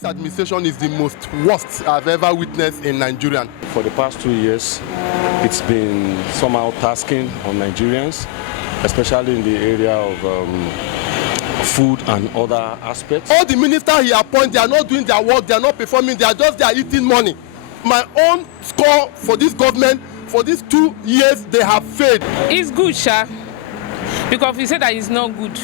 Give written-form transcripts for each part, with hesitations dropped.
this administration is the most worst I've ever witnessed in Nigeria. For the past 2 years, it's been somehow tasking on Nigerians, especially in the area of food and other aspects. All the ministers he appoints, they are not doing their work, they are not performing, they are just there eating money. My own score for this government, for these 2 years, they have failed. It's good, Sha, because if you say that it's not good,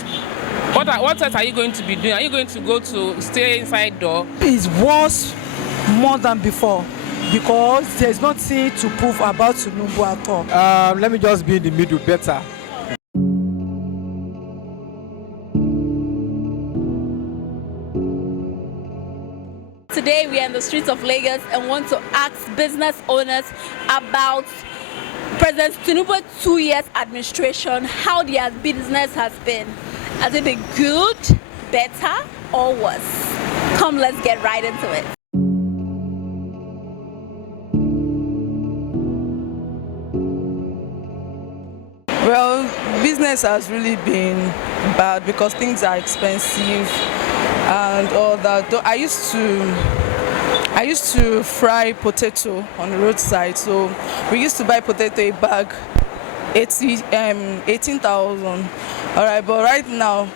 what else are you going to be doing? Are you going to go to stay inside door? It's worse more than before because there's nothing to prove about Tinubu at all. Let me just be in the middle better. Today we are in the streets of Lagos and want to ask business owners about President Tinubu's 2 years administration, how their business has been. Has it been good, better, or worse? Come, let's get right into it. Well, business has really been bad because things are expensive and all that. Though I used to fry potato on the roadside, so we used to buy potato a bag 18,000. All right, but right now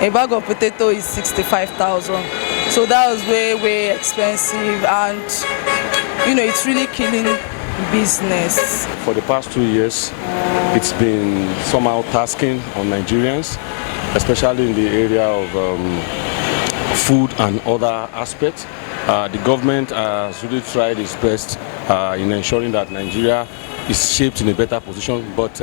a bag of potato is 65,000. So that was way expensive, and it's really killing business. For the past 2 years, it's been somehow tasking on Nigerians, especially in the area of food and other aspects. The government has really tried its best in ensuring that Nigeria is shaped in a better position, but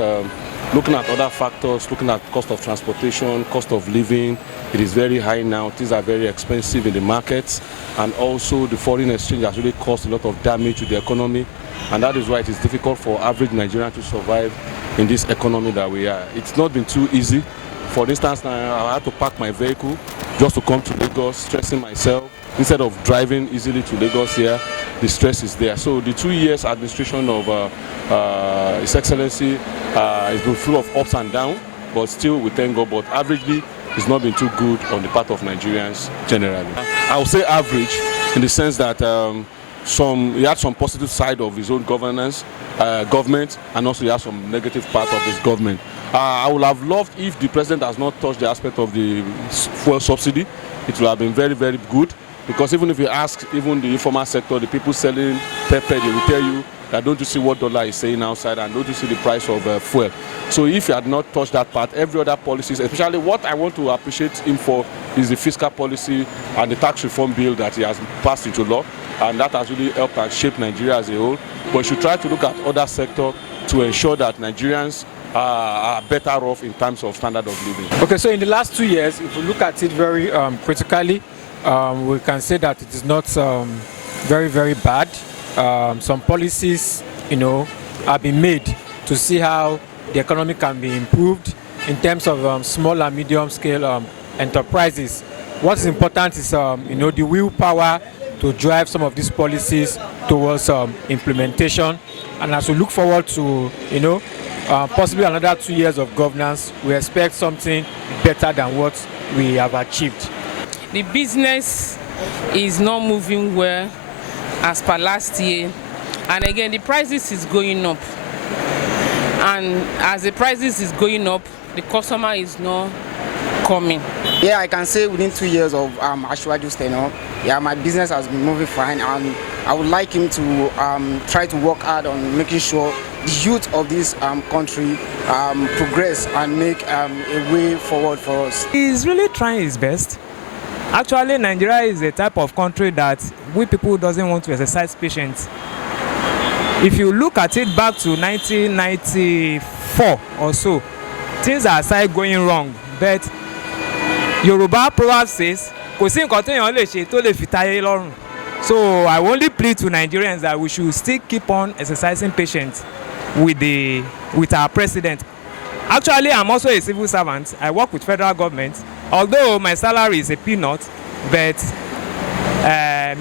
looking at other factors, looking at cost of transportation, cost of living, it is very high now. Things are very expensive in the markets, and also the foreign exchange has really caused a lot of damage to the economy, and that is why it is difficult for average Nigerian to survive in this economy that we are. It's not been too easy. For instance, now I had to park my vehicle just to come to Lagos, stressing myself. Instead of driving easily to Lagos here, the stress is there. So the 2 years administration of His Excellency has been full of ups and downs, but still we thank God. But averagely, it's not been too good on the part of Nigerians generally. I would say average in the sense that he had some positive side of his own government, and also he has some negative part of his government. I would have loved if the president has not touched the aspect of the fuel subsidy. It would have been very good. Because even if you ask even the informal sector, the people selling pepper, they will tell you that don't you see what dollar is saying outside, and don't you see the price of fuel. So if you had not touched that part, every other policies, especially what I want to appreciate him for is the fiscal policy and the tax reform bill that he has passed into law, and that has really helped and shaped Nigeria as a whole. But you should try to look at other sectors to ensure that Nigerians are better off in terms of standard of living. Okay, so in the last 2 years, if we look at it very critically, we can say that it is not very bad. Some policies, have been made to see how the economy can be improved in terms of small and medium scale enterprises. What is important is the willpower to drive some of these policies towards implementation. And as we look forward to possibly another 2 years of governance, we expect something better than what we have achieved. The business is not moving well as per last year, and again the prices is going up, and as the prices is going up, the customer is not coming. Yeah, I can say within 2 years of Ashwaju's tenure, my business has been moving fine, and I would like him to try to work hard on making sure the youth of this country progress and make a way forward for us. He's really trying his best. Actually, Nigeria is a type of country that we people doesn't want to exercise patience. If you look at it back to 1994 or so, things are started going wrong. But Yoruba proverb says, "Kò sí nǹkan téèyàn lè ṣe tó lè fi táyé lọ́rùn." So I only plead to Nigerians that we should still keep on exercising patience with our president. Actually, I'm also a civil servant. I work with federal government. Although my salary is a peanut, but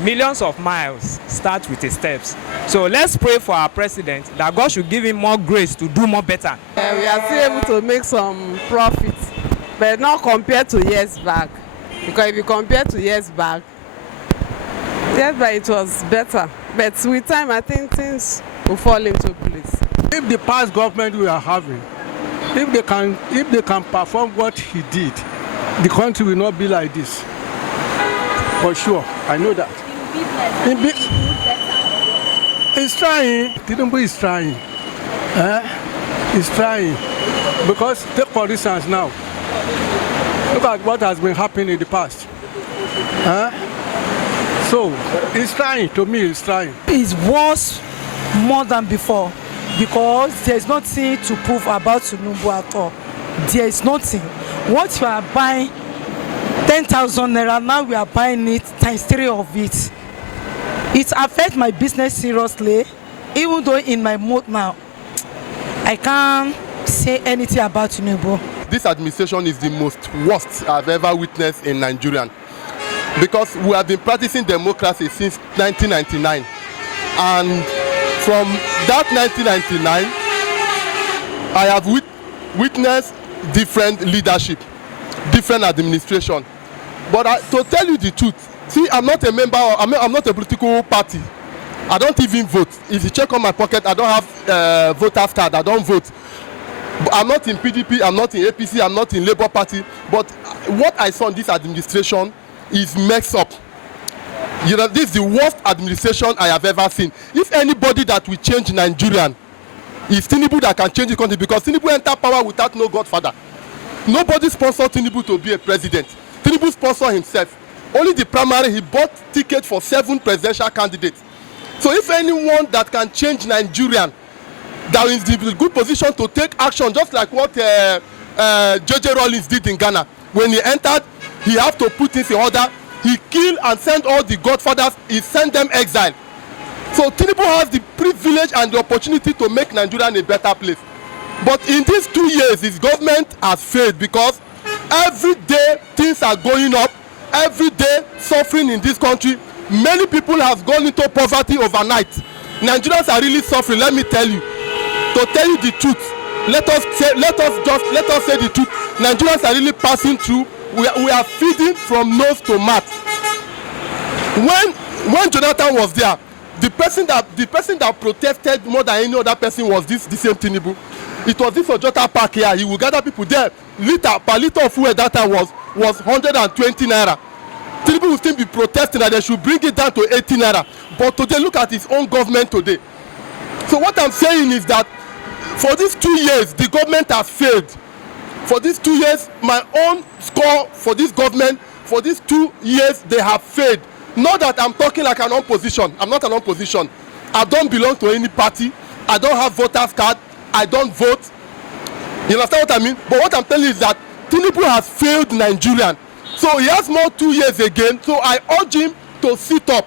millions of miles start with the steps. So let's pray for our president that God should give him more grace to do more better. We are still able to make some profits, but not compared to years back. Because if you compare to years back, Yes, but it was better. But with time, I think things will fall into place. If the past government we are having, if they can perform what he did, the country will not be like this. For sure, I know that. He's trying. Tinubu is trying. He's trying. Because take for instance now, look at what has been happening in the past. So he's trying. To me, he's trying. It's worse more than before because there's nothing to prove about Tinubu at all. There is nothing. What you are buying 10,000 naira, now we are buying it times 3 of it. It affects my business seriously, even though in my mood now, I can't say anything about Tinubu. This administration is the most worst I've ever witnessed in Nigeria, because we have been practicing democracy since 1999, and from that 1999 I have witnessed different leadership, different administration. But to tell you the truth, see, I'm not a member, I'm not a political party. I don't even vote. If you check on my pocket, I don't have voter's card, I don't vote. I'm not in PDP, I'm not in APC, I'm not in Labour Party. But what I saw in this administration is messed up. You know, this is the worst administration I have ever seen. If anybody that will change Nigerian, it's Tinubu that can change the country, because Tinubu entered power without no godfather. Nobody sponsored Tinubu to be a president. Tinubu sponsored himself. Only the primary, he bought tickets for 7 presidential candidates. So if anyone that can change Nigerian, that is in a good position to take action, just like what J.J. Rawlings did in Ghana. When he entered, he had to put things in order. He killed and sent all the godfathers, he sent them exile. So Tinubu has the privilege and the opportunity to make Nigeria a better place. But in these 2 years, his government has failed, because every day things are going up, every day suffering in this country. Many people have gone into poverty overnight. Nigerians are really suffering, let me tell you. To tell you the truth, let us say the truth. Nigerians are really passing through. We are feeding from nose to mouth. When Jonathan was there, the person that protested more than any other person was the same Tinubu. It was this Ojota Park here. He will gather people there. Per liter of fuel at that time was 120 naira. Tinubu will still be protesting that they should bring it down to 80 naira. But today, look at his own government today. So what I'm saying is that for these 2 years, the government has failed. For these 2 years, my own score for this government, for these 2 years, they have failed. Not that I'm talking like an opposition. I'm not an opposition. I don't belong to any party. I don't have voter's card. I don't vote. You understand what I mean? But what I'm telling you is that Tinubu has failed Nigerian. So he has more 2 years again. So I urge him to sit up.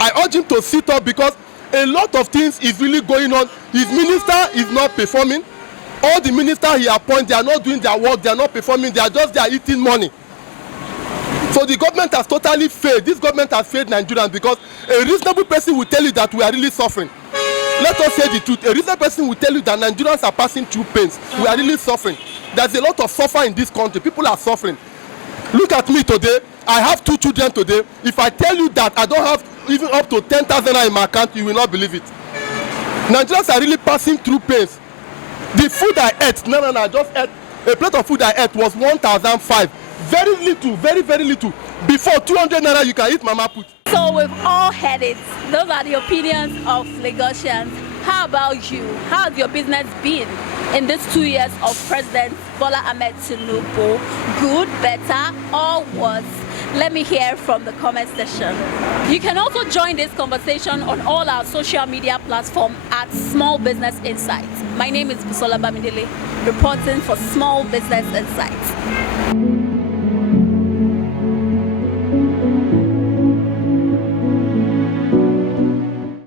I urge him to sit up, because a lot of things is really going on. His minister is not performing. All the ministers he appoints, they are not doing their work. They are not performing. They are just there eating money. So the government has totally failed. This government has failed Nigerians, because a reasonable person will tell you that we are really suffering. Let us say the truth. A reasonable person will tell you that Nigerians are passing through pains. We are really suffering. There's a lot of suffering in this country. People are suffering. Look at me today. I have 2 children today. If I tell you that I don't have even up to 10,000 in my account, you will not believe it. Nigerians are really passing through pains. The food I ate, I just ate a plate of food I ate was 1,005. Very little, very, very little. Before 200 naira, you can eat mama put. So we've all heard it. Those are the opinions of Lagosians. How about you? How has your business been in these 2 years of President Bola Ahmed Tinubu? Good, better, or worse? Let me hear from the comment section. You can also join this conversation on all our social media platforms at Small Business Insights. My name is Busola Bamidele, reporting for Small Business Insights.